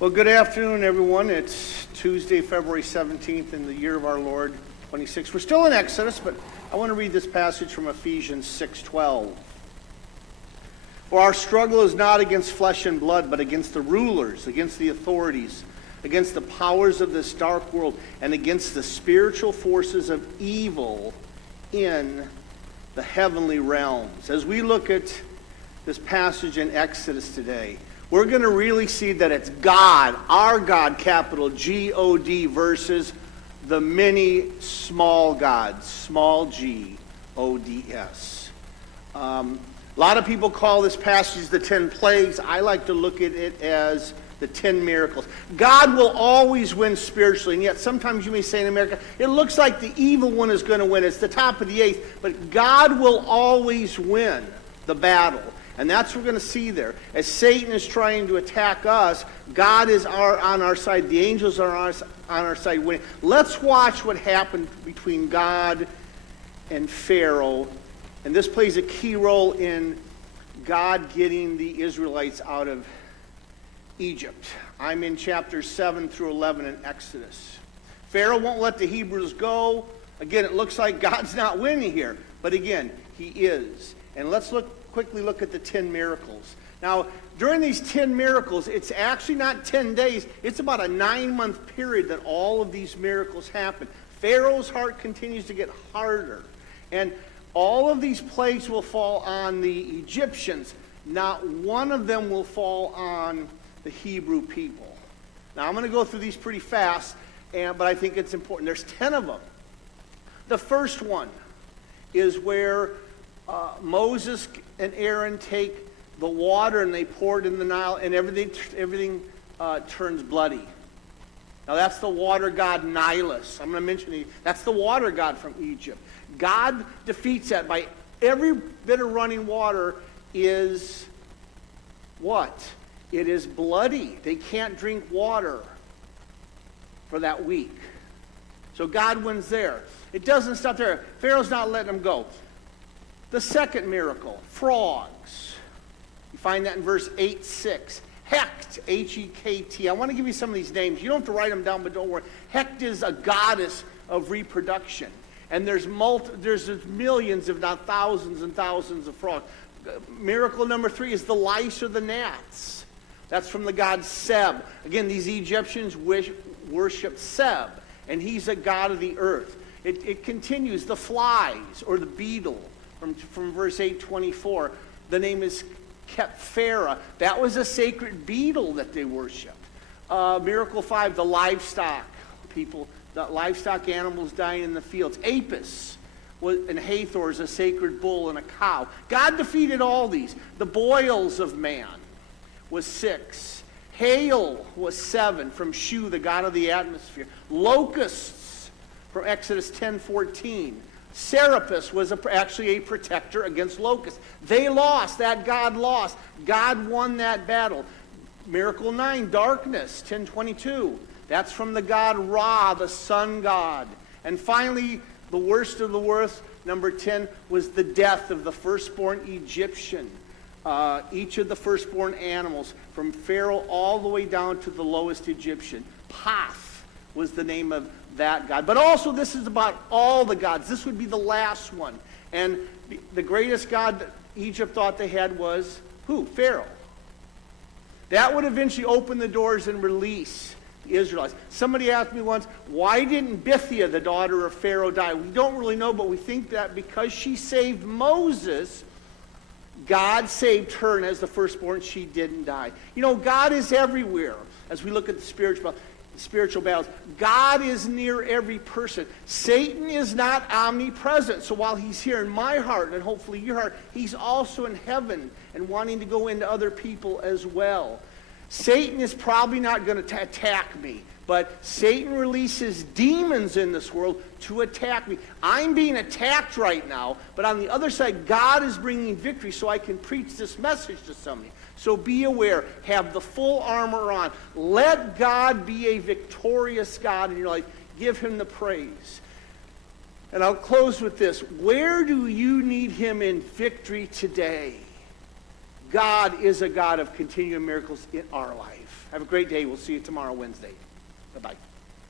Well, good afternoon, everyone. It's Tuesday, February 17th in the year of our Lord, 26. We're still in Exodus, but I want to read this passage from Ephesians 6:12. For our struggle is not against flesh and blood, but against the rulers, against the authorities, against the powers of this dark world, and against the spiritual forces of evil in the heavenly realms. As we look at this passage in Exodus today, we're going to really see that it's God, our God, capital G-O-D, versus the many small gods, small G-O-D-S. A lot of people call this passage the 10 plagues. I like to look at it as the 10 miracles. God will always win spiritually, and yet sometimes you may say in America, it looks like the evil one is going to win. It's the top of the eighth, but God will always win the battle. And that's what we're going to see there. As Satan is trying to attack us, God is on our side. The angels are on our side winning. Let's watch what happened between God and Pharaoh. And this plays a key role in God getting the Israelites out of Egypt. I'm in chapters 7 through 11 in Exodus. Pharaoh won't let the Hebrews go. Again, it looks like God's not winning here. But again, he is. And let's quickly look at the 10 miracles. Now, during these 10 miracles, it's actually not 10 days. It's about a 9-month period that all of these miracles happen. Pharaoh's heart continues to get harder. And all of these plagues will fall on the Egyptians. Not one of them will fall on the Hebrew people. Now, I'm going to go through these pretty fast, but I think it's important. There's 10 of them. The first one is where Moses and Aaron take the water and they pour it in the Nile, and everything turns bloody. Now that's the water god Nilus. I'm going to mention that's the water god from Egypt. God defeats that by every bit of running water is what? It is bloody. They can't drink water for that week. So God wins there. It doesn't stop there. Pharaoh's not letting them go. The second miracle, frogs. You find that in verse 8:6. Hecht, H-E-K-T. I want to give you some of these names. You don't have to write them down, but don't worry. Hecht is a goddess of reproduction. And there's millions, if not thousands and thousands of frogs. Miracle number 3 is the lice or the gnats. That's from the god Seb. Again, these Egyptians worship Seb, and he's a god of the earth. It continues, the flies or the beetle. From verse 8:24, the name is Kephara. That was a sacred beetle that they worshipped. Miracle 5, the livestock people, the livestock animals dying in the fields. Apis and Hathor is a sacred bull and a cow. God defeated all these. The boils of man was 6. Hail was 7 from Shu, the god of the atmosphere. Locusts from Exodus 10:14. Serapis was actually a protector against locusts. They lost. That god lost. God won that battle. Miracle 9, darkness, 10:22. That's from the god Ra, the sun god. And finally, the worst of the worst, number 10, was the death of the firstborn Egyptian. Each of the firstborn animals, from Pharaoh all the way down to the lowest Egyptian. Path was the name of that God. But also this is about all the gods. This would be the last one. And the greatest god that Egypt thought they had was who? Pharaoh. That would eventually open the doors and release the Israelites. Somebody asked me once, why didn't Bithiah, the daughter of Pharaoh, die? We don't really know, but we think that because she saved Moses, God saved her, and as the firstborn, she didn't die. You know, God is everywhere as we look at the spiritual battles. God is near every person. Satan is not omnipresent. So while he's here in my heart and hopefully your heart, he's also in heaven and wanting to go into other people as well. Satan is probably not going to attack me, but Satan releases demons in this world to attack me. I'm being attacked right now, but on the other side, God is bringing victory so I can preach this message to somebody. So be aware. Have the full armor on. Let God be a victorious God in your life. Give him the praise. And I'll close with this. Where do you need him in victory today? God is a God of continuing miracles in our life. Have a great day. We'll see you tomorrow, Wednesday. Bye-bye.